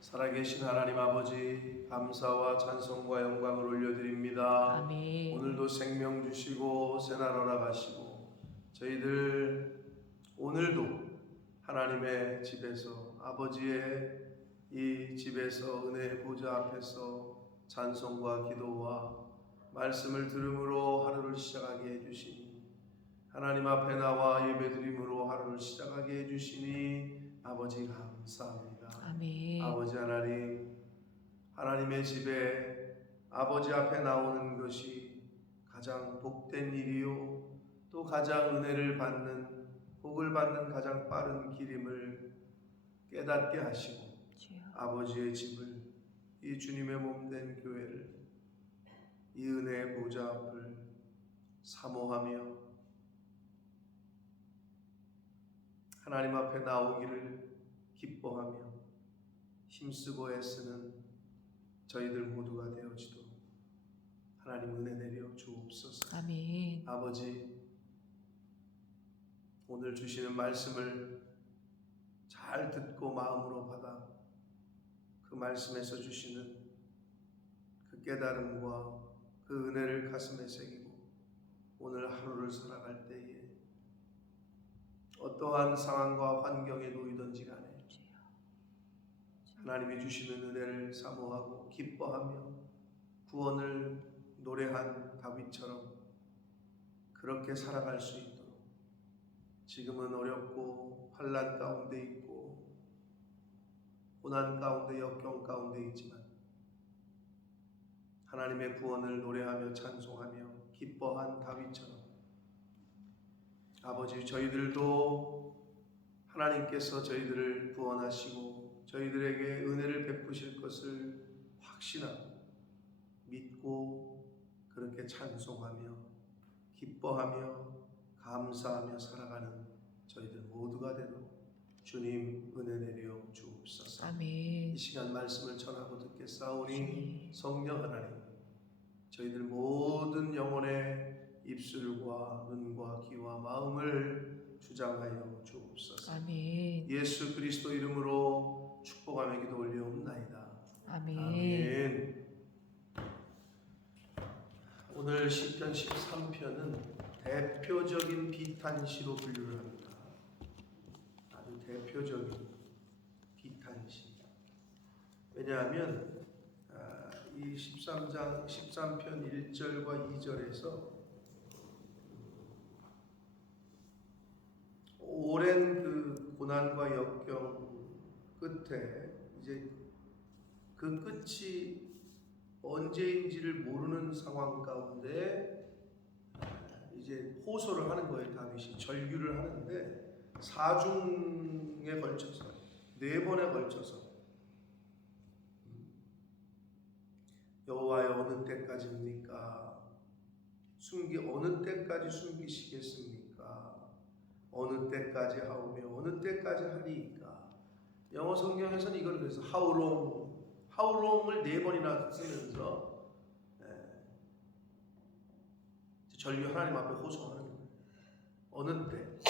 살아계신 하나님 아버지, 감사와 찬송과 영광을 올려드립니다. 아멘. 오늘도 생명 주시고 새날 허락하시고 저희들 오늘도 하나님의 집에서, 아버지의 이 집에서 은혜의 보좌 앞에서 찬송과 기도와 말씀을 들음으로 하루를 시작하게 해주시니, 하나님 앞에 나와 예배드림으로 하루를 시작하게 해주시니 아버지 감사합니다. 아멘. 아버지 하나님, 하나님의 집에 아버지 앞에 나오는 것이 가장 복된 일이요, 또 가장 은혜를 받는, 복을 받는 가장 빠른 길임을 깨닫게 하시고, 주여. 아버지의 집을, 이 주님의 몸된 교회를, 이 은혜의 보좌 앞을 사모하며 하나님 앞에 나오기를 기뻐하며 힘쓰고 애쓰는 저희들 모두가 되어지도록 하나님 은혜 내려 주옵소서. 아멘. 아버지, 오늘 주시는 말씀을 잘 듣고 마음으로 받아 그 말씀에서 주시는 그 깨달음과 그 은혜를 가슴에 새기고 오늘 하루를 살아갈 때에 어떠한 상황과 환경에 놓이든지 간에 하나님이 주시는 은혜를 사모하고 기뻐하며 구원을 노래한 다윗처럼 그렇게 살아갈 수 있도록, 지금은 어렵고 환난 가운데 있고 고난 가운데 역경 가운데 있지만 하나님의 구원을 노래하며 찬송하며 기뻐한 다윗처럼 아버지, 저희들도 하나님께서 저희들을 구원하시고 저희들에게 은혜를 베푸실 것을 확신하고 믿고 그렇게 찬송하며 기뻐하며 감사하며 살아가는 저희들 모두가 되도록 주님 은혜 내려 주옵소서. 아멘. 이 시간 말씀을 전하고 듣겠사오니 성령 하나님, 저희들 모든 영혼의 입술과 눈과 귀와 마음을 주장하여 주옵소서. 아멘. 예수 그리스도 이름으로 축복하며 기도 올려옵나이다. 아멘. 아멘. 오늘 시편 13편은 대표적인 비탄시로 분류를 합니다. 아주 대표적인 비탄시. 왜냐하면 이 13편 1절과 2절에서 오랜 그 고난과 역경 끝에 이제 그 끝이 언제인지를 모르는 상황 가운데 이제 호소를 하는 거예요. 다윗이 절규를 하는데 사중에 걸쳐서 4번에 걸쳐서 여호와여 어느 때까지입니까? 어느 때까지 숨기시겠습니까? 어느 때까지 하오며 어느 때까지 하리이까? 영어 성경에서는 이걸 그래서 how long을 4번이나 쓰면서 절규 하나님 앞에 호소하는 거예요. 어느 때?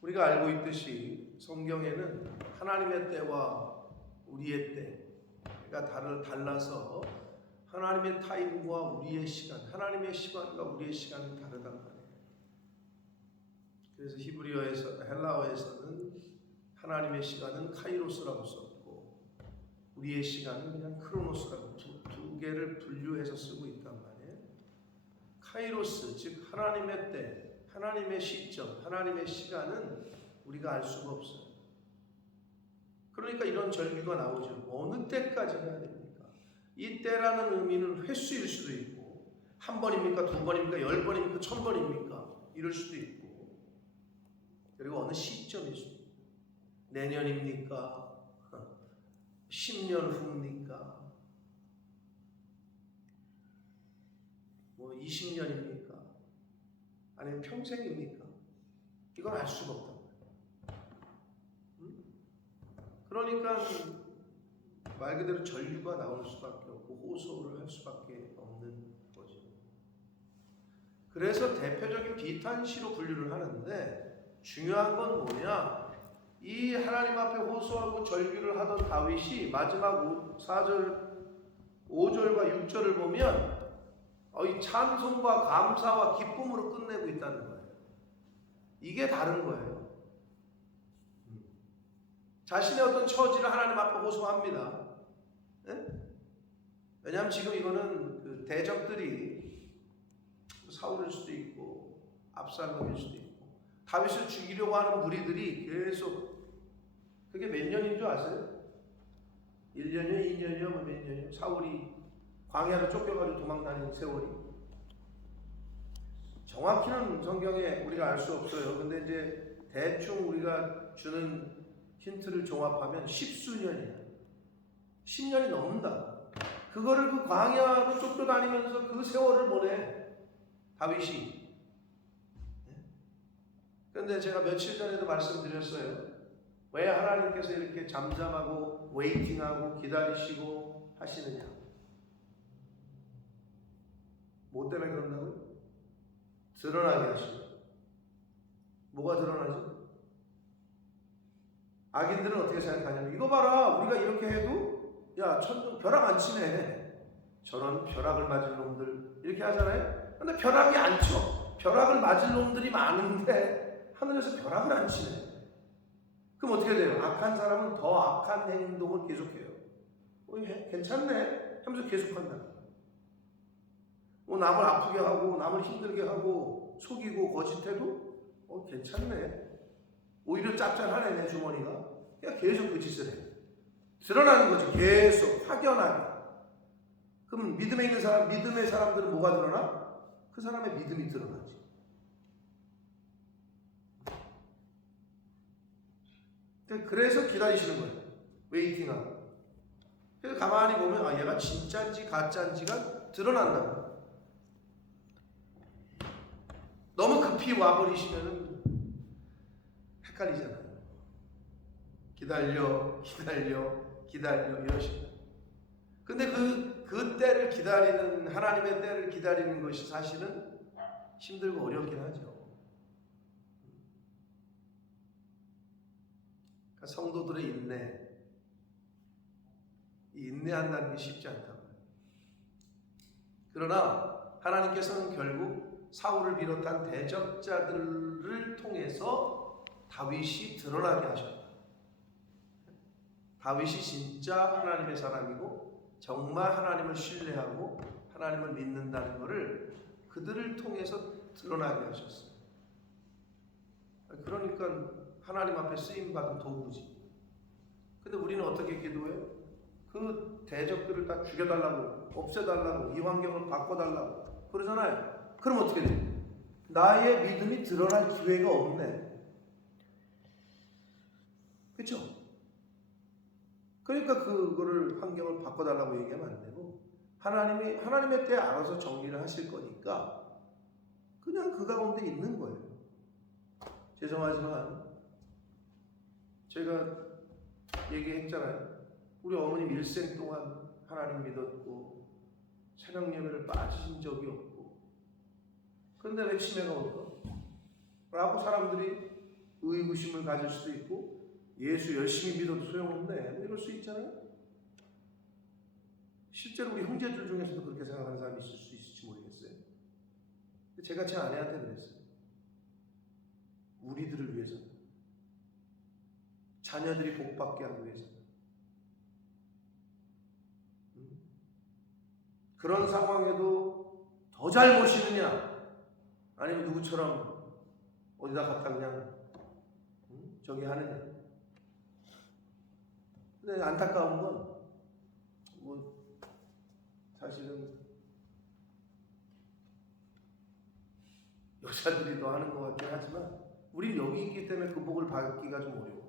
우리가 알고 있듯이 성경에는 하나님의 때와 우리의 때가 달라서 하나님의 타임과 우리의 시간, 하나님의 시간과 우리의 시간은 다르단 말이에요. 그래서 헬라어에서는 하나님의 시간은 카이로스라고 썼고 우리의 시간은 그냥 크로노스라고 두 개를 분류해서 쓰고 있단 말이에요. 카이로스, 즉 하나님의 때, 하나님의 시점, 하나님의 시간은 우리가 알 수가 없어요. 그러니까 이런 절규가 나오죠. 어느 때까지 해야 됩니까? 이 때라는 의미는 횟수일 수도 있고, 1번입니까? 2번입니까? 10번입니까? 1000번입니까? 이럴 수도 있고, 그리고 어느 시점일 수도 있고, 내년입니까? 10년 후입니까? 20년입니까? 아니면 평생입니까? 이건 알 수가 없다. 그러니까 말 그대로 절규가 나올 수밖에 없고 호소를 할 수밖에 없는 거죠. 그래서 대표적인 비탄시로 분류를 하는데 중요한 건 뭐냐? 이 하나님 앞에 호소하고 절규를 하던 다윗이 마지막 4절, 5절과 6절을 보면 이 찬송과 감사와 기쁨으로 끝내고 있다는 거예요. 이게 다른 거예요. 자신의 어떤 처지를 하나님 앞에 호소합니다. 네? 왜냐하면 지금 이거는 그 대적들이 사울일 수도 있고 압살롬일 수도 있고 다윗을 죽이려고 하는 무리들이 계속, 그게 몇 년인 줄 아세요? 1년이요? 2년이요? 몇 년이요? 사울이 광야로 쫓겨가지고 도망다니는 세월이. 정확히는 성경에 우리가 알 수 없어요. 근데 이제 대충 우리가 주는 힌트를 종합하면 10수년이야. 10년이 넘는다. 그거를 그 광야로 쫓겨다니면서 그 세월을 보내 다윗이. 그런데 제가 며칠 전에도 말씀드렸어요. 왜 하나님께서 이렇게 잠잠하고 웨이팅하고 기다리시고 하시느냐? 뭐 때문에 그런다고요? 드러나게 하시고. 뭐가 드러나죠? 악인들은 어떻게 생각하냐면, 이거 봐라, 우리가 이렇게 해도 야 천둥 벼락 안 치네, 저런 벼락을 맞을 놈들, 이렇게 하잖아요. 근데 벼락이 안 쳐. 벼락을 맞을 놈들이 많은데 하늘에서 벼락을 안 치네. 그럼 어떻게 돼요? 악한 사람은 더 악한 행동을 계속해요. 괜찮네 하면서 계속한다. 남을 아프게 하고 남을 힘들게 하고 속이고 거짓해도 괜찮네, 오히려 짭짤하네 내 주머니가. 그냥 계속 그 짓을 해. 드러나는 거죠. 계속 확연하게. 그럼 믿음에 있는 사람, 믿음의 사람들은 뭐가 드러나? 그 사람의 믿음이 드러나지. 그래서 기다리시는 거예요. 웨이팅하고. 그래서 가만히 보면 얘가 진짜인지 가짜인지가 드러난다고. 너무 급히 와버리시면 헷갈리잖아요. 기다려 이러시면. 근데 그 때를 기다리는, 하나님의 때를 기다리는 것이 사실은 힘들고 어렵긴 하죠. 그러니까 성도들의 인내한다는 게 쉽지 않다고요. 그러나 하나님께서는 결국 사울을 비롯한 대적자들을 통해서 다윗이 드러나게 하셨다. 다윗이 진짜 하나님의 사람이고 정말 하나님을 신뢰하고 하나님을 믿는다는 것을 그들을 통해서 드러나게 하셨어요. 그러니까 하나님 앞에 쓰임받은 도구지. 근데 우리는 어떻게 기도해요? 그 대적들을 다 죽여달라고, 없애달라고, 이 환경을 바꿔달라고 그러잖아요. 그럼 어떻게 돼요? 나의 믿음이 드러날 기회가 없네. 그렇죠? 그러니까 그거를 환경을 바꿔달라고 얘기하면 안 되고, 하나님의 때 알아서 정리를 하실 거니까 그냥 그 가운데 있는 거예요. 죄송하지만 제가 얘기했잖아요. 우리 어머님 일생 동안 하나님 믿었고 새벽예배를 빠지신 적이 없고, 그런데 왜 치매가 올까? 라고 사람들이 의구심을 가질 수도 있고, 예수 열심히 믿어도 소용없네 이럴 수 있잖아요. 실제로 우리 형제들 중에서도 그렇게 생각하는 사람이 있을 수 있을지 모르겠어요. 제가 제 아내한테 그랬어요. 우리들을 위해서, 자녀들이 복받게 하기 위해서. 그런 상황에도 더 잘 모시느냐, 아니면 누구처럼 어디다 갖다 그냥 저기 하느냐. 근데 안타까운 건 사실은 여자들이 더 하는 것 같긴 하지만 우린 여기 있기 때문에 그 복을 받기가 좀 어려워.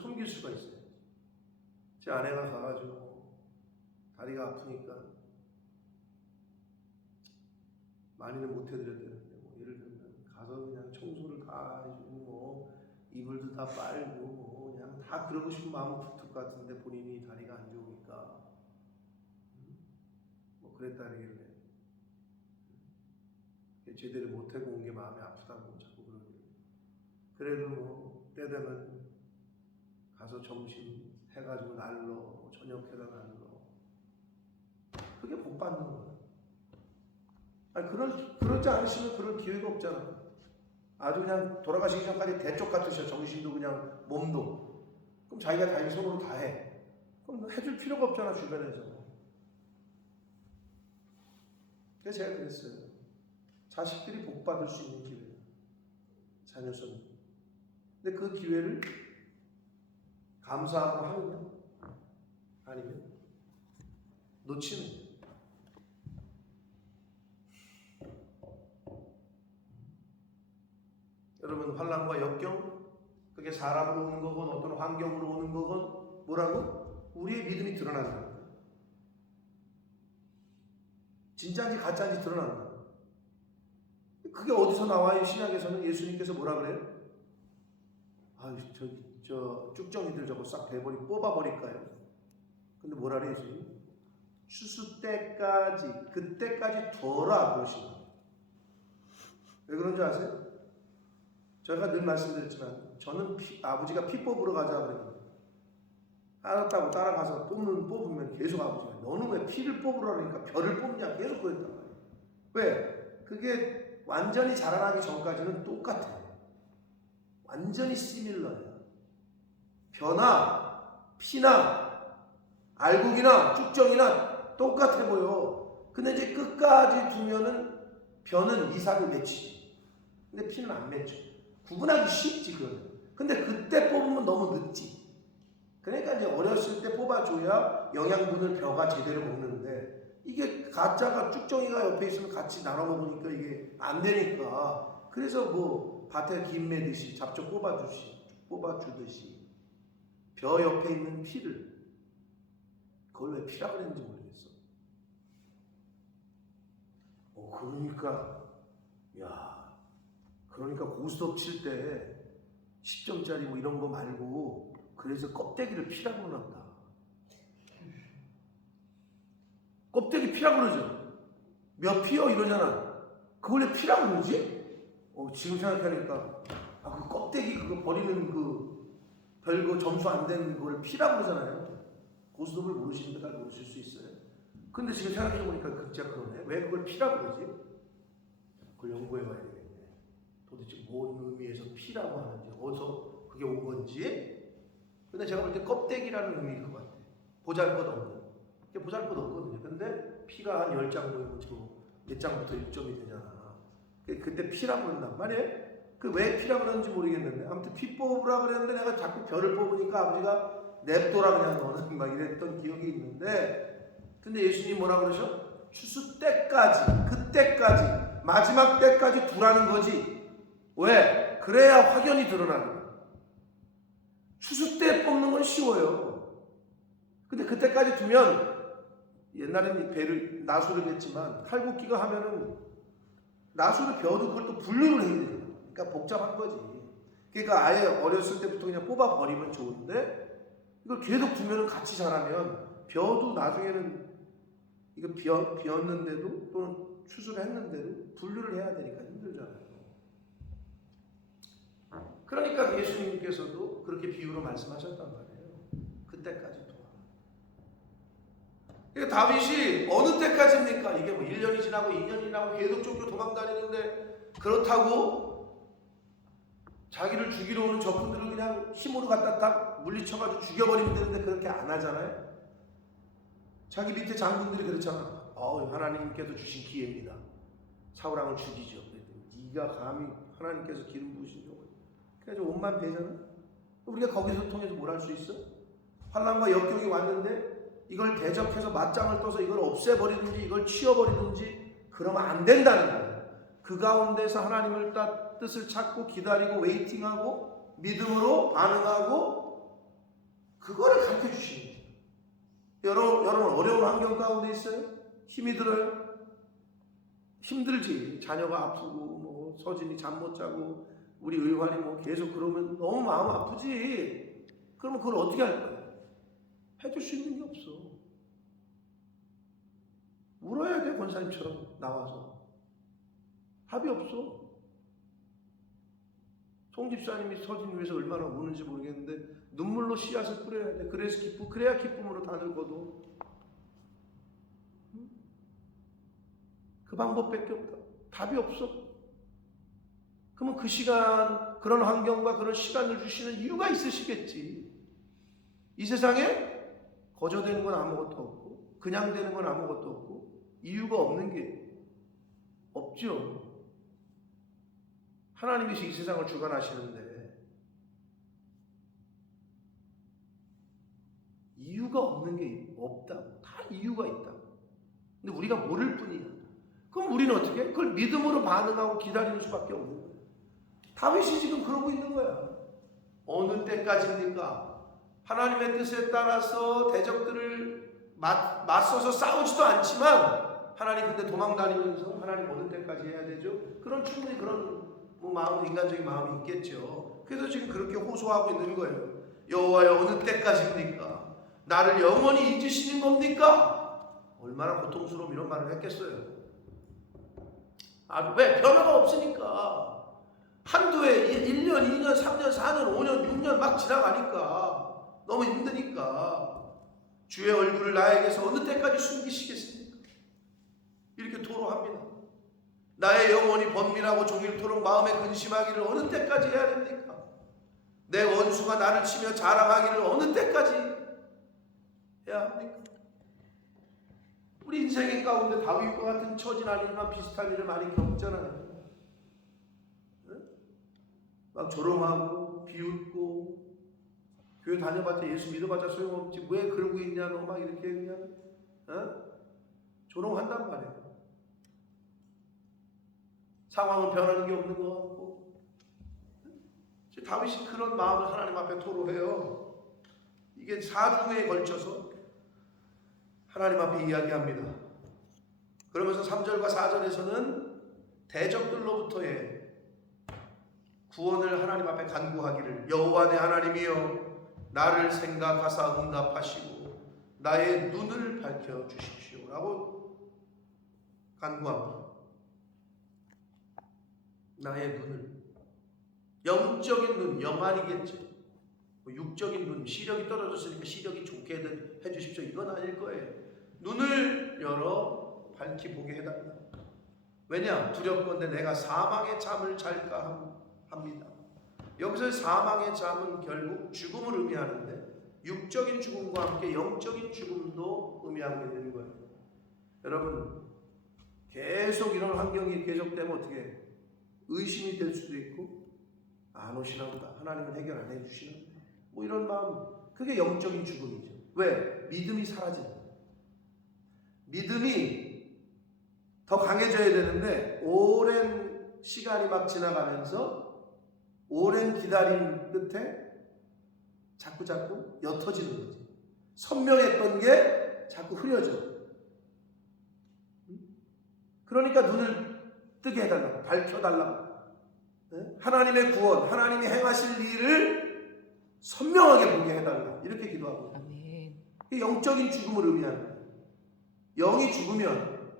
섬길 수가 있어요. 제 아내가 가가지고 다리가 아프니까 많이는 못 해드렸대요. 예를 들면 가서 그냥 청소를 다 해주고 이불도 다 빨고 그냥 다 그러고 싶은 마음은 툭툭 같은데 본인이 다리가 안 좋으니까 그랬다길래 제대로 못하고 온 게 마음이 아프다고 자꾸 그러길래, 그래도 때 되면 가서 점심 해가지고 날로 저녁해다 날로 그게 복 받는 거예요. 아니 그러지 않으시면 그럴 기회가 없잖아요. 아주 그냥 돌아가시기 전까지 대쪽 같으셔. 정신도 그냥 몸도. 그럼 자기가 자기 손으로 다 해. 그럼 해줄 필요가 없잖아 주변에서. 그래서 제가 그랬어요. 자식들이 복 받을 수 있는 기회. 자녀손. 근데 그 기회를 감사하고 하느냐? 아니면 놓치는 거예요. 여러분 환난과 역경 그게 사람으로 오는 거건 어떤 환경으로 오는 거건 뭐라고? 우리의 믿음이 드러난다. 진짜인지 가짜인지 드러난다. 그게 어디서 나와요? 신약에서는 예수님께서 뭐라 그래요? 아유 저 쭉정이들 저거 싹 뽑아버릴까요? 근데 뭐라 그래요 예수님? 추수 때까지 그때까지 둬라 그러신 거예요. 왜 그런 줄 아세요? 제가 늘 말씀드렸지만 저는 아버지가 피 뽑으러 가자 그러면 알았다고 따라가서 뽑으면 계속 아버지가 너는 왜 피를 뽑으러 그러니까 별을 뽑냐 계속 그랬단 말이에요. 왜? 그게 완전히 자라나기 전까지는 똑같아요. 완전히 시밀러예요. 벼나 피나 알곡이나 쭉정이나 똑같아 보여. 근데 이제 끝까지 두면은 벼는 이삭을 맺히지. 근데 피는 안 맺혀. 구분하기 쉽지 그거는. 근데 그때 뽑으면 너무 늦지. 그러니까 이제 어렸을 때 뽑아줘야 영양분을 벼가 제대로 먹는데 이게 가짜가 쭉정이가 옆에 있으면 같이 나눠 먹으니까 이게 안 되니까 그래서 뭐 밭에 김 매듯이 잡초 뽑아주듯이 벼 옆에 있는 피를 그걸 왜 피라 그랬는지 모르겠어. 그러니까 고스톱 칠 때 10점짜리 뭐 이런 거 말고 그래서 껍데기를 피라고 그런다. 껍데기 피라고 그러죠. 몇 피요 이러잖아. 그걸 왜 피라고 그러지? 지금 생각하니까 그 껍데기 그거 버리는 그 별거 점수 안 되는 거를 피라고 그러잖아요. 고스톱을 모르시는 분들 모르실 수 있어요. 근데 지금 생각해보니까 진짜 그러네. 왜 그걸 피라고 그러지? 그걸 연구해봐야 되겠네. 도대체 뭔 의미에서 피라고 하는지 어디서 그게 온 건지. 근데 제가 볼 때 껍데기라는 의미일 것 같아요. 보잘것없는. 그게 보잘것없거든요. 근데 피가 한 10장 모이면 몇 장부터 1점이 되잖아. 그때 피라고 그런단 말이에요. 왜 피라고 그러는지 모르겠는데 아무튼 피 뽑으라 그랬는데 내가 자꾸 별을 뽑으니까 아버지가 냅둬라 그냥 너는 막 이랬던 기억이 있는데 근데 예수님이 뭐라 그러셔? 추수 때까지 그때까지 마지막 때까지 두라는 거지. 왜? 그래야 확연히 드러나는 거야. 추수 때 뽑는 건 쉬워요. 근데 그때까지 두면 옛날에는 나수를 뱉지만 탈곡기가 하면은 나수를 벼도 그걸 또 분류를 해야 돼요. 그러니까 복잡한 거지. 그러니까 아예 어렸을 때부터 그냥 뽑아버리면 좋은데 이걸 계속 두면은 같이 자라면 벼도 나중에는 이거 비었는데도 또는 추수를 했는데도 분류를 해야 되니까 힘들잖아요. 그러니까 예수님께서도 그렇게 비유로 말씀하셨단 말이에요. 그때까지 도와. 그러니까 다윗이 어느 때까지입니까? 이게 뭐 1년이 지나고 2년이 지나고 계속 쫓겨 도망다니는데 그렇다고 자기를 죽이러 오는 적군들을 그냥 힘으로 갖다 딱 물리쳐가지고 죽여버리면 되는데 그렇게 안 하잖아요. 자기 밑에 장군들이 그렇잖아. 하나님께서 주신 기회입니다. 사울왕을 죽이죠. 네가 감히 하나님께서 기름 부으신 줄. 그래서 옷만 베잖아. 우리가 거기서 통해서 뭘 할 수 있어? 환난과 역경이 왔는데 이걸 대적해서 맞짱을 떠서 이걸 없애버리든지 이걸 치워버리든지 그러면 안 된다는 거예요. 그 가운데서 하나님을 뜻을 찾고 기다리고 웨이팅하고 믿음으로 반응하고 그거를 가르쳐 주시는 거예요. 여러분 어려운 환경 가운데 있어요? 힘이 들어요? 힘들지. 자녀가 아프고 뭐 서진이 잠 못 자고 우리 의관이 뭐 계속 그러면 너무 마음 아프지. 그러면 그걸 어떻게 할 거야? 해줄 수 있는 게 없어. 울어야 돼. 권사님처럼 나와서. 답이 없어. 송 집사님이 서진 위해서 얼마나 우는지 모르겠는데 눈물로 씨앗을 뿌려야 돼. 그래야 기쁨으로 단을 거둬. 그 방법밖에 없다. 답이 없어. 그러면 그 시간, 그런 환경과 그런 시간을 주시는 이유가 있으시겠지. 이 세상에 거저되는 건 아무것도 없고 그냥 되는 건 아무것도 없고 이유가 없는 게 없죠. 하나님이 이 세상을 주관하시는데 이유가 없는 게 없다고. 다 이유가 있다고. 근데 우리가 모를 뿐이야. 그럼 우리는 어떻게? 그걸 믿음으로 반응하고 기다리는 수밖에 없는 거야. 다윗이 지금 그러고 있는 거야. 어느 때까지입니까? 하나님의 뜻에 따라서 대적들을 맞서서 싸우지도 않지만 하나님 근데 도망다니면서 하나님 어느 때까지 해야 되죠? 그런 충분히 그런 마음, 인간적인 마음이 있겠죠. 그래서 지금 그렇게 호소하고 있는 거예요. 여호와여 어느 때까지입니까? 나를 영원히 잊으시는 겁니까? 얼마나 고통스러운 이런 말을 했겠어요. 왜? 변화가 없으니까. 한두 해, 1년, 2년, 3년, 4년, 5년, 6년 막 지나가니까 너무 힘드니까 주의 얼굴을 나에게서 어느 때까지 숨기시겠습니까? 이렇게 토로합니다. 나의 영혼이 번민하고 종일토록 마음에 근심하기를 어느 때까지 해야 됩니까? 내 원수가 나를 치며 자랑하기를 어느 때까지 해야 합니까? 우리 인생의 가운데 다윗과 같은 처진 아니지만 비슷한 일을 많이 겪잖아요. 막 조롱하고 비웃고 교회 다녀봤자 예수 믿어봤자 소용없지 왜 그러고 있냐 너 막 이렇게 그냥 조롱한단 말이에요. 상황은 변하는 게 없는 것 같고 다윗이 그런 마음을 하나님 앞에 토로해요. 이게 4중에 걸쳐서 하나님 앞에 이야기합니다. 그러면서 3절과 4절에서는 대적들로부터의 구원을 하나님 앞에 간구하기를 여호와 내 하나님이여 나를 생각하사 응답하시고 나의 눈을 밝혀주십시오 라고 간구합니다. 나의 눈을 영적인 눈, 영안이겠죠. 육적인 눈, 시력이 떨어졌으니까 시력이 좋게 해주십시오 이건 아닐 거예요. 눈을 열어 밝히 보게 해달라. 왜냐? 두렵건대 내가 사망의 잠을 잘까 합니다. 여기서 사망의 잠은 결국 죽음을 의미하는데 육적인 죽음과 함께 영적인 죽음도 의미하고 있는 거예요. 여러분 계속 이런 환경이 계속되면 어떻게 의심이 될 수도 있고 안 오시나 보다. 하나님은 해결 안 해주시나 보다. 뭐 이런 마음 그게 영적인 죽음이죠. 왜? 믿음이 사라진다. 믿음이 더 강해져야 되는데 오랜 시간이 막 지나가면서 오랜 기다림 끝에 자꾸 옅어지는 거지. 선명했던 게 자꾸 흐려져. 그러니까 눈을 뜨게 해달라고, 밝혀달라고. 하나님의 구원, 하나님이 행하실 일을 선명하게 보게 해달라. 이렇게 기도하고. 아멘. 영적인 죽음을 의미하는 거예요. 영이 죽으면,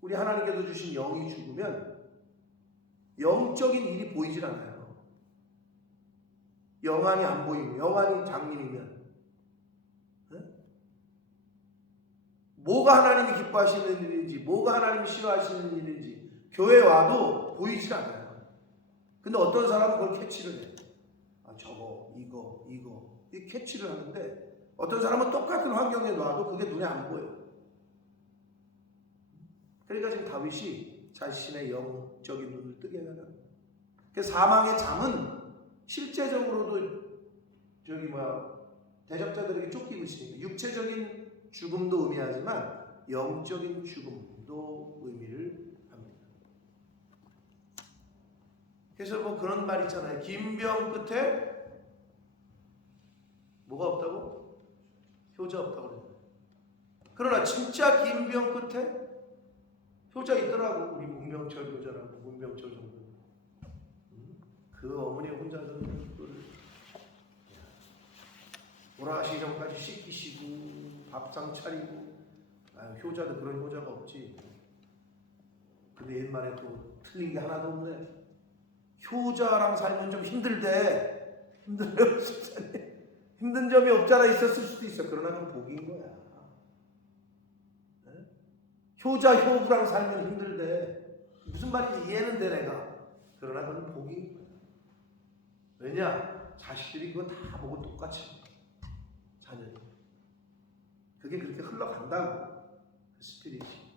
우리 하나님께서 주신 영이 죽으면 영적인 일이 보이질 않아요. 영안이 안 보이고 영안이 장님이면 뭐가 하나님이 기뻐하시는 일인지 뭐가 하나님이 싫어하시는 일인지 교회 와도 보이질 않아요. 근데 어떤 사람은 그걸 캐치를 해요. 저거 이거 이 캐치를 하는데 어떤 사람은 똑같은 환경에 놔도 그게 눈에 안 보여요. 그러니까 지금 다윗이 자신의 영적인 눈을 뜨게 해달라. 사망의 잠은 실제적으로도 대적자들에게 쫓기고 있습니다. 육체적인 죽음도 의미하지만 영적인 죽음도 의미를 합니다. 그래서 뭐 그런 말 있잖아요. 긴 병 끝에 뭐가 없다고? 효자 없다고 그래요. 그러나 진짜 긴 병 끝에 효자 있더라고. 우리 문병철 효자라고. 문병철 정도. 그 어머니 혼자서 돌아가시기 전까지 씻기시고 밥상 차리고. 효자도 그런 효자가 없지. 근데 옛말에 또 틀린 게 하나도 없네. 효자랑 살면 좀 힘들대. 힘들어요, 집사님. 힘든 점이 없잖아. 있었을 수도 있어. 그러나 그건 복인 거야. 네? 효자, 효부랑 살면 힘들대. 무슨 말인지 이해는 돼, 내가. 그러나 그건 복인 거야. 왜냐? 자식들이 그거 다 보고 똑같이 자녀들. 그게 그렇게 흘러간다고. 그 스피릿이.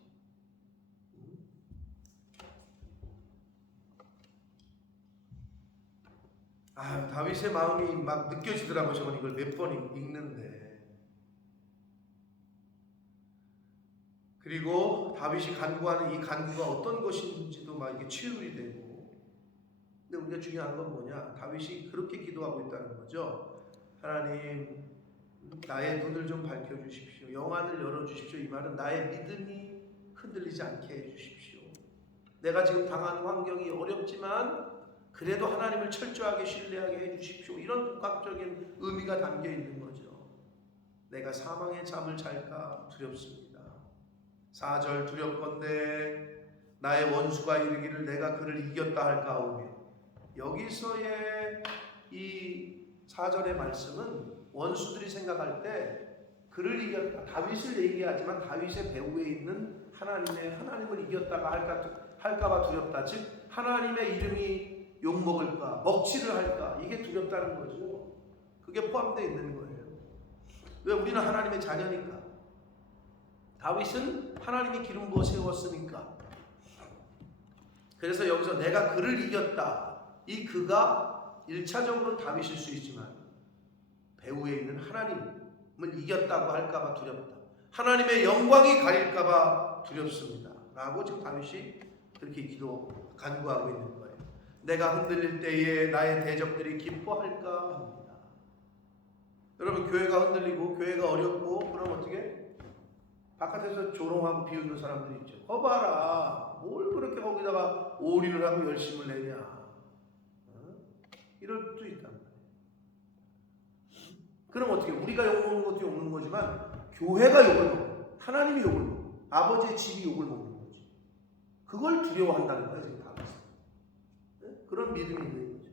다윗의 마음이 막 느껴지더라고요. 저는 이걸 몇 번 읽는데. 그리고 다윗이 간구하는 이 간구가 어떤 것인지도 막 이게 치유이 되고. 근데 우리가 중요한 건 뭐냐? 다윗이 그렇게 기도하고 있다는 거죠. 하나님, 나의 눈을 좀 밝혀주십시오. 영안을 열어주십시오. 이 말은 나의 믿음이 흔들리지 않게 해주십시오. 내가 지금 당하는 환경이 어렵지만 그래도 하나님을 철저하게 신뢰하게 해주십시오. 이런 복합적인 의미가 담겨 있는 거죠. 내가 사망의 잠을 잘까 두렵습니다. 4절 두렵건대 나의 원수가 이르기를 내가 그를 이겼다 할까오며. 여기서의 이 4절의 말씀은 원수들이 생각할 때 그를 이겼다, 다윗을 얘기하지만 다윗의 배후에 있는 하나님을 이겼다가 할까봐 두렵다. 즉 하나님의 이름이 욕먹을까, 먹칠을 할까, 이게 두렵다는 거죠. 그게 포함되어 있는 거예요. 왜? 우리는 하나님의 자녀니까. 다윗은 하나님이 기름 부어 세웠으니까. 그래서 여기서 내가 그를 이겼다. 이 그가 1차적으로는 다윗일 수 있지만 배후에 있는 하나님을 이겼다고 할까봐 두렵다. 하나님의 영광이 가릴까봐 두렵습니다. 라고 지금 다윗이 그렇게 간구하고 있는 거예요. 내가 흔들릴 때에 나의 대적들이 기뻐할까 합니다. 여러분, 교회가 흔들리고 교회가 어렵고 그럼 어떻게? 바깥에서 조롱하고 비웃는 사람들이 있죠. 봐라, 뭘 그렇게 거기다가 올인을 하고 열심을 내냐. 이럴 수 있단 말이에요. 그럼 어떻게? 우리가 욕먹는 것도 욕먹는 거지만 교회가 욕을 먹고 하나님이 욕을 먹고 아버지의 집이 욕을 먹는 거지. 그걸 두려워한다는 거예요. 지금 다 그런 믿음이 있는 거죠.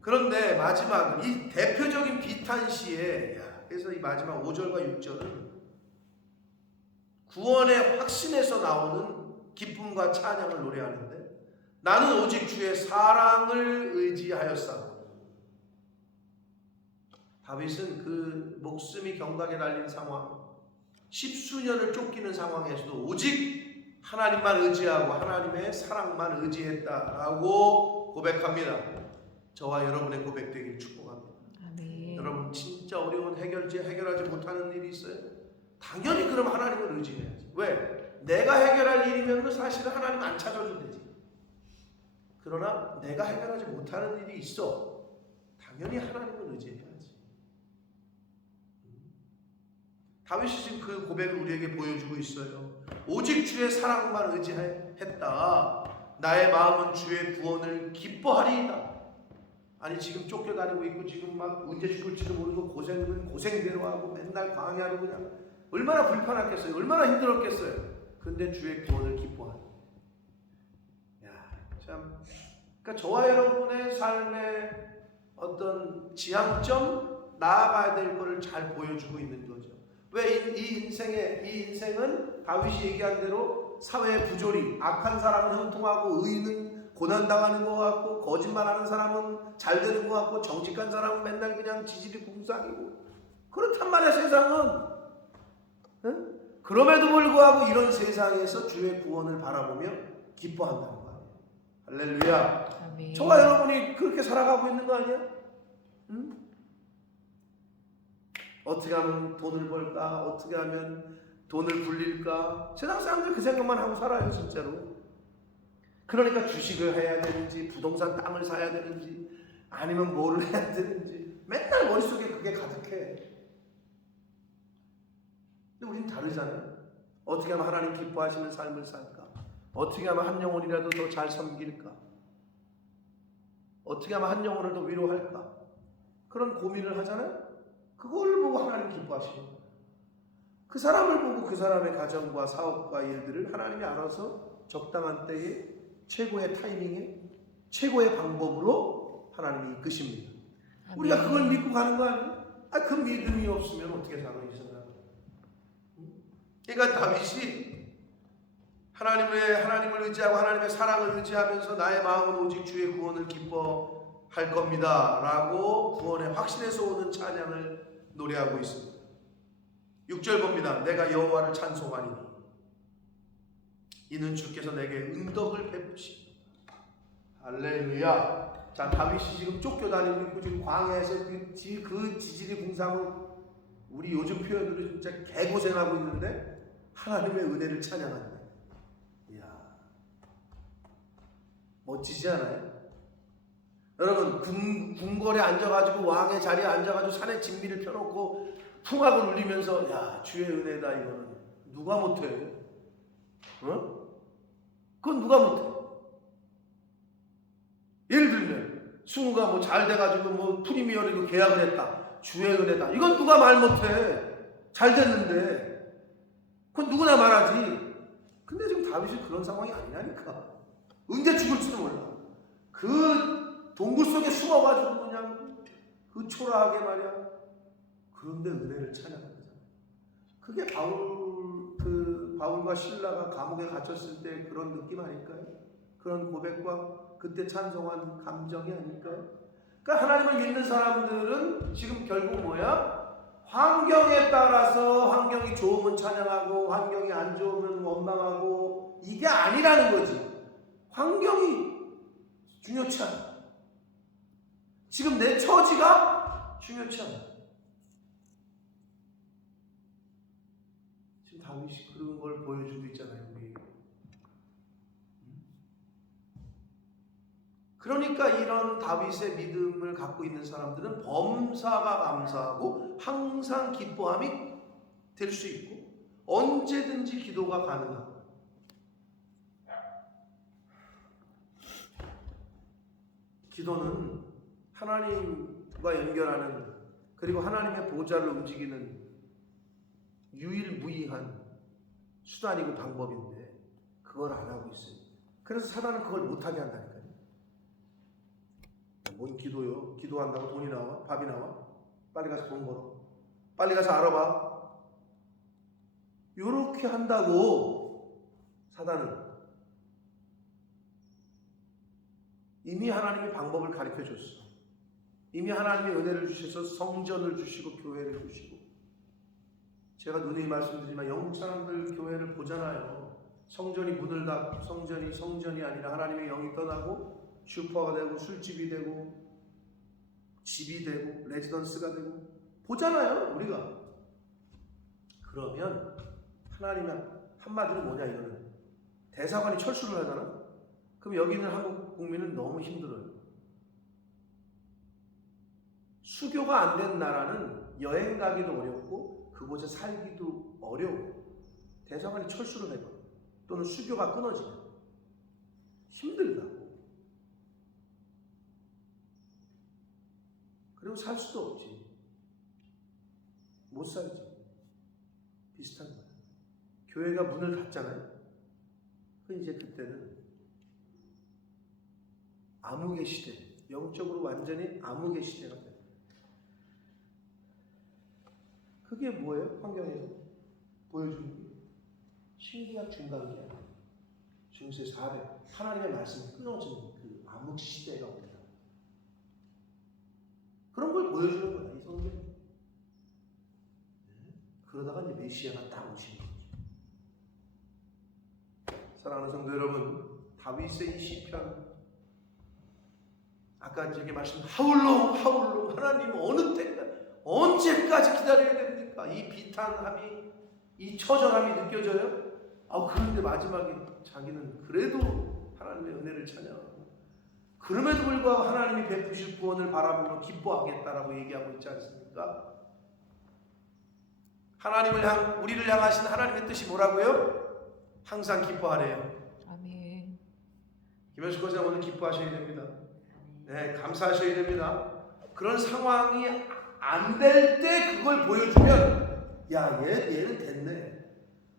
그런데 마지막 이 대표적인 비탄시에, 그래서 이 마지막 5절과 6절은 구원의 확신에서 나오는 기쁨과 찬양을 노래하는데, 나는 오직 주의 사랑을 의지하였사오니. 다윗은 그 목숨이 경각에 달린 상황, 십수년을 쫓기는 상황에서도 오직 하나님만 의지하고 하나님의 사랑만 의지했다라고 고백합니다. 저와 여러분의 고백되길 축복합니다. 아멘. 여러분, 진짜 어려운 해결하지 못하는 일이 있어요? 당연히 그럼 하나님을 의지해야지. 왜? 내가 해결할 일이면 사실은 하나님 안 찾아줘도 되지. 그러나 내가 해결하지 못하는 일이 있어. 당연히 하나님을 의지해야지. 다윗이 지금 그 고백을 우리에게 보여주고 있어요. 오직 주의 사랑만 의지했다. 나의 마음은 주의 구원을 기뻐하리이다. 아니, 지금 쫓겨다니고 있고 지금 막 언제 죽을지도 모르고 고생대로 하고 맨날 광야로 그냥 얼마나 불편했겠어요. 얼마나 힘들었겠어요. 근데 주의 구원을 기뻐하는. 참, 그러니까 저와 여러분의 삶의 어떤 지향점, 나아가야 될 것을 잘 보여주고 있는 거죠. 왜? 이 인생은 다윗이 얘기한 대로 사회의 부조리, 악한 사람은 형통하고 의인은 고난당하는 것 같고, 거짓말하는 사람은 잘 되는 것 같고, 정직한 사람은 맨날 그냥 지질이 궁상이고, 그렇단 말이야 세상은. 응? 그럼에도 불구하고 이런 세상에서 주의 구원을 바라보며 기뻐한다는 거야. 할렐루야. 아멘. 저와 여러분이 그렇게 살아가고 있는 거 아니야? 응? 어떻게 하면 돈을 벌까? 어떻게 하면 돈을 굴릴까? 세상 사람들 그 생각만 하고 살아요, 진짜로. 그러니까 주식을 해야 되는지, 부동산 땅을 사야 되는지, 아니면 뭐를 해야 되는지 맨날 머릿속에 그게 가득해. 근데 우리는 다르잖아요. 어떻게 하면 하나님 기뻐하시는 삶을 살까? 어떻게 하면 한 영혼이라도 더 잘 섬길까? 어떻게 하면 한 영혼을 더 위로할까? 그런 고민을 하잖아요. 그걸 보고 하나님 기뻐하시는 거예요. 그 사람을 보고 그 사람의 가정과 사업과 일들을 하나님이 알아서 적당한 때에 최고의 타이밍에 최고의 방법으로 하나님이 이끄십니다. 아멘. 우리가 그걸 믿고 가는 거 아니에요? 그 믿음이 없으면 어떻게 살아 이 세상? 그러니까 다윗이 하나님을 의지하고 하나님의 사랑을 의지하면서 나의 마음은 오직 주의 구원을 기뻐할 겁니다 라고 구원의 확신에서 오는 찬양을 노래하고 있습니다. 6절 봅니다. 내가 여호와를 찬송하니 이는 주께서 내게 은덕을 베푸시니. 할렐루야. 자, 다윗이 지금 쫓겨다니고 있고 지금 광야에서 그 지질이 궁상으로 우리 요즘 표현으로 진짜 개고생하고 있는데 하나님의 은혜를 찬양한다. 이야, 멋지지 않아요? 여러분, 궁궐에 앉아가지고 왕의 자리에 앉아가지고 산에 진미를 펴놓고 풍악을 울리면서 야, 주의 은혜다. 이거는 누가 못해? 어? 그건 누가 못해? 예를 들면 승우가 뭐 잘 돼가지고 뭐 프리미어리그 계약을 했다. 주의 은혜다. 이건 누가 말 못해? 잘 됐는데 그건 누구나 말하지. 근데 지금 다윗이 그런 상황이 아니라니까. 언제 죽을지도 몰라. 그 동굴 속에 숨어가지고 그냥 그 초라하게 말이야. 그런데 은혜를 찬양하는 거잖아. 그게 바울과 실라가 감옥에 갇혔을 때 그런 느낌 아닐까요? 그런 고백과 그때 찬송한 감정이 아닐까요? 그러니까 하나님을 믿는 사람들은 지금 결국 뭐야? 환경에 따라서 환경이 좋으면 찬양하고 환경이 안 좋으면 원망하고 이게 아니라는 거지. 환경이 중요치 않아. 지금 내 처지가 중요치 않아. 지금 다윗이 그런 걸 보여주고 있잖아요. 우리. 그러니까 이런 다윗의 믿음을 갖고 있는 사람들은 범사가 감사하고 항상 기뻐함이 될 수 있고 언제든지 기도가 가능하고. 기도는 하나님과 연결하는 그리고 하나님의 보좌를 움직이는 유일무이한 수단이고 방법인데 그걸 안 하고 있어요. 그래서 사단은 그걸 못하게 한다니까요. 뭔 기도요? 기도한다고 돈이 나와? 밥이 나와? 빨리 가서 돈 벌어. 빨리 가서 알아봐. 요렇게 한다고 사단은. 이미 하나님이 방법을 가르쳐 줬어. 이미 하나님이 은혜를 주셔서 성전을 주시고 교회를 주시고. 제가 누누이 말씀드리지만 영국 사람들 교회를 보잖아요. 성전이 문을 닫고 성전이 아니라 하나님의 영이 떠나고 슈퍼가 되고 술집이 되고 집이 되고 레지던스가 되고 보잖아요 우리가. 그러면 하나님은 한마디로 뭐냐 이거는 대사관이 철수를 하잖아. 그럼 여기 있는 한국 국민은 너무 힘들어요. 수교가 안 된 나라는 여행 가기도 어렵고 그곳에 살기도 어려워. 대사관이 철수를 해봐. 또는 수교가 끊어지면 힘들다고. 그리고 살 수도 없지. 못 살지. 비슷한 거야. 교회가 문을 닫잖아요. 이제 그때는 암흑의 시대, 영적으로 완전히 암흑의 시대가 돼. 그게 뭐예요? 환경에서 보여주는 게 신기한 중간기야. 중세 400 하나님의 말씀이 끊어지는 그 암흑 시대가 옵니다. 그런 걸 보여주는 거야 이 성경. 그러다가 이제 메시아가 딱 오시는 거죠. 사랑하는 성도 여러분, 다윗의 이 시편, 아까 제게 말씀 하울로 하나님 어느 때까지 언제까지 기다려야 됩니까? 이 비탄함이 이 처절함이 느껴져요. 그런데 마지막에 자기는 그래도 하나님의 은혜를 찬양하고 그럼에도 불구하고 하나님이 베푸실 구원을 바라보며 기뻐하겠다라고 얘기하고 있지 않습니까? 우리를 향하신 하나님의 뜻이 뭐라고요? 항상 기뻐하래요. 아멘. 김현수 권사 오늘 기뻐하셔야 됩니다. 네, 감사하셔야 됩니다. 그런 상황이 안 될 때 그걸 보여주면 얘는 됐네.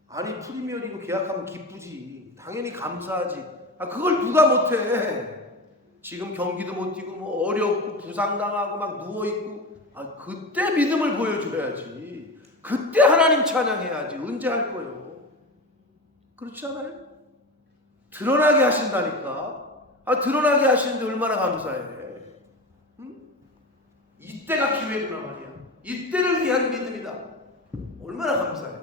아니 프리미어리그 계약하면 기쁘지. 당연히 감사하지. 그걸 누가 못해? 지금 경기도 못 뛰고 뭐 어렵고 부상당하고 막 누워있고 그때 믿음을 보여줘야지. 그때 하나님 찬양해야지. 언제 할 거예요? 그렇지 않아요? 드러나게 하신다니까. 드러나게 하시는데 얼마나 감사해. 응? 이때가 기회구나 말이야. 이때를 위한 믿음이다. 얼마나 감사해.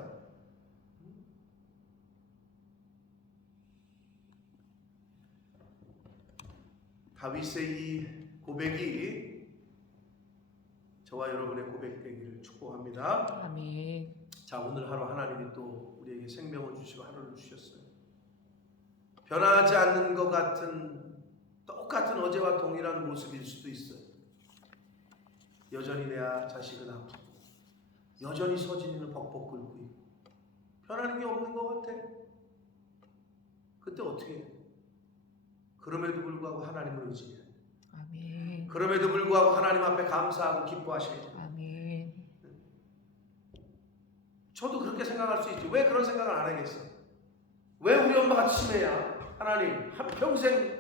다윗의 이 고백이 저와 여러분의 고백되기를 축복합니다. 아멘. 자, 오늘 하루 하나님이 또 우리에게 생명을 주시고 하루를 주셨어요. 변하지 않는 것 같은 똑같은 어제와 동일한 모습일 수도 있어요. 여전히 내 자식은 아프고 여전히 서진이는 벅벅 끓고 있고 변하는 게 없는 것 같아. 그때 어떻게 해요? 그럼에도 불구하고 하나님을 의지해야 돼요. 아멘. 그럼에도 불구하고 하나님 앞에 감사하고 기뻐하셔야 돼요. 아멘. 저도 그렇게 생각할 수 있죠. 왜 그런 생각을 안 하겠어? 왜 우리 엄마가 치매야? 하나님 한평생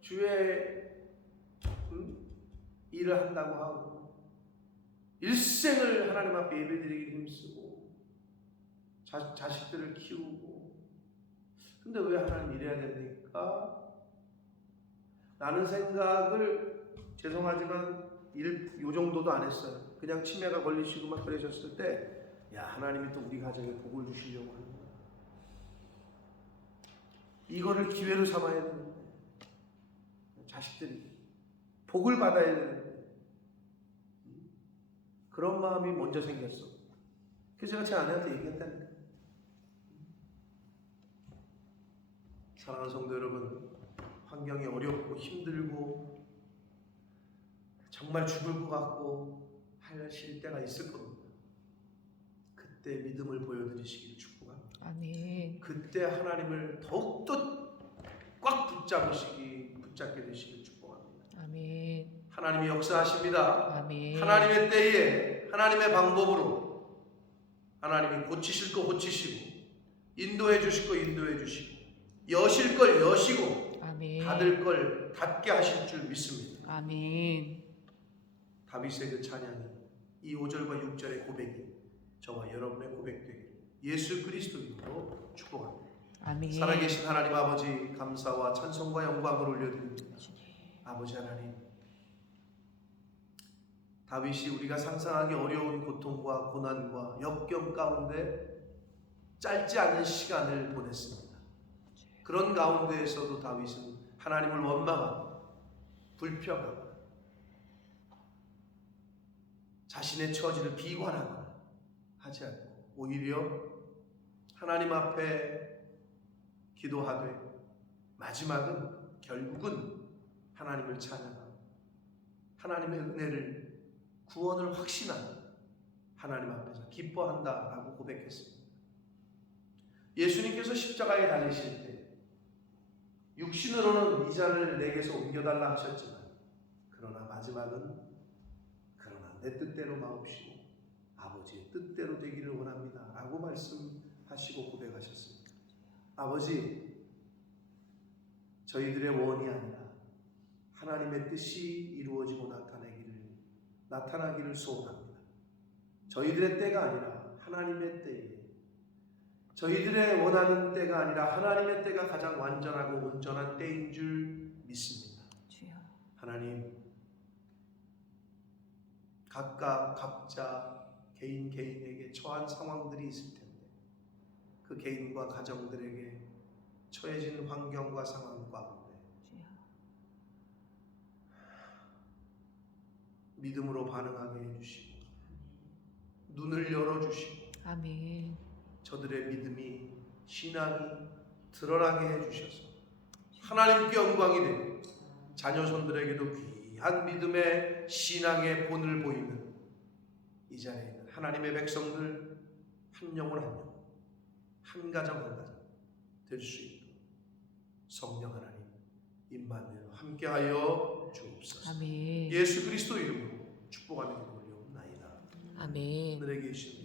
주의 일을 한다고 하고 일생을 하나님 앞에 예배드리기 힘쓰고 자식들을 키우고 근데 왜 하나님 이래야 됩니까? 라는 생각을 죄송하지만 요 정도도 안 했어요. 그냥 치매가 걸리시고만 그러셨을 때 야, 하나님이 또 우리 가정에 복을 주시려고 하는 거야. 이거를 기회로 삼아야 되는데 자식들이 복을 받아야 되는데 그런 마음이 먼저 생겼어. 그래서 제가 제 아내한테 얘기했다니까. 사랑하는 성도 여러분, 환경이 어렵고 힘들고 정말 죽을 것 같고 하실 때가 있을 겁니다. 그때 믿음을 보여드리시기를 축복합니다. 아멘. 그때 하나님을 더욱더 꽉 붙잡게 되시기를 축복합니다. 아멘. 하나님이 역사하십니다. 아멘. 하나님의 때에 하나님의 방법으로 하나님이 고치실 거 고치시고 인도해 주실 거 인도해 주시고 여실 걸 여시고 아멘. 닫을 걸 닫게 하실 줄 믿습니다. 아멘. 다윗의 그 찬양이 이 5절과 6절의 고백이 저와 여러분의 고백되기를 예수 그리스도 이름으로 축복합니다. 아멘. 살아계신 하나님 아버지 감사와 찬송과 영광을 올려드립니다. 아버지 하나님, 다윗이 우리가 상상하기 어려운 고통과 고난과 역경 가운데 짧지 않은 시간을 보냈습니다. 그런 가운데에서도 다윗은 하나님을 원망하고 불평하고 자신의 처지를 비관하거나 하지 않고 오히려 하나님 앞에 기도하되 마지막은 결국은 하나님을 찬양하고 하나님의 은혜를 구원을 확신하는 하나님 앞에서 기뻐한다라고 고백했습니다. 예수님께서 십자가에 달리실 때 육신으로는 이 잔을 내게서 옮겨달라 하셨지만 그러나 마지막은 그러나 내 뜻대로 마옵시고 아버지의 뜻대로 되기를 원합니다 라고 말씀하시고 고백하셨습니다. 아버지, 저희들의 원이 아니라 하나님의 뜻이 이루어지고 나타나기를 소원합니다. 저희들의 때가 아니라 하나님의 때에 저희들의 원하는 때가 아니라 하나님의 때가 가장 완전하고 온전한 때인 줄 믿습니다. 주여. 하나님, 각자 개인에게 처한 상황들이 있을 텐데 그 개인과 가정들에게 처해진 환경과 상황 가운데 믿음으로 반응하게 해주시고 눈을 열어주시고 아멘. 저들의 믿음이 신앙이 드러나게 해주셔서 하나님께 영광이 되고 자녀손들에게도 귀한 믿음의 신앙의 본을 보이는 이 자리에 있는 하나님의 백성들 한 영혼 한 영혼 한 가정 한 가정 될 수 있도록 성령 하나님 임마누엘 함께하여 주옵소서. 아멘. 예수 그리스도 이름으로 축복하며 올려옵나이다. 아멘. 하늘에 계신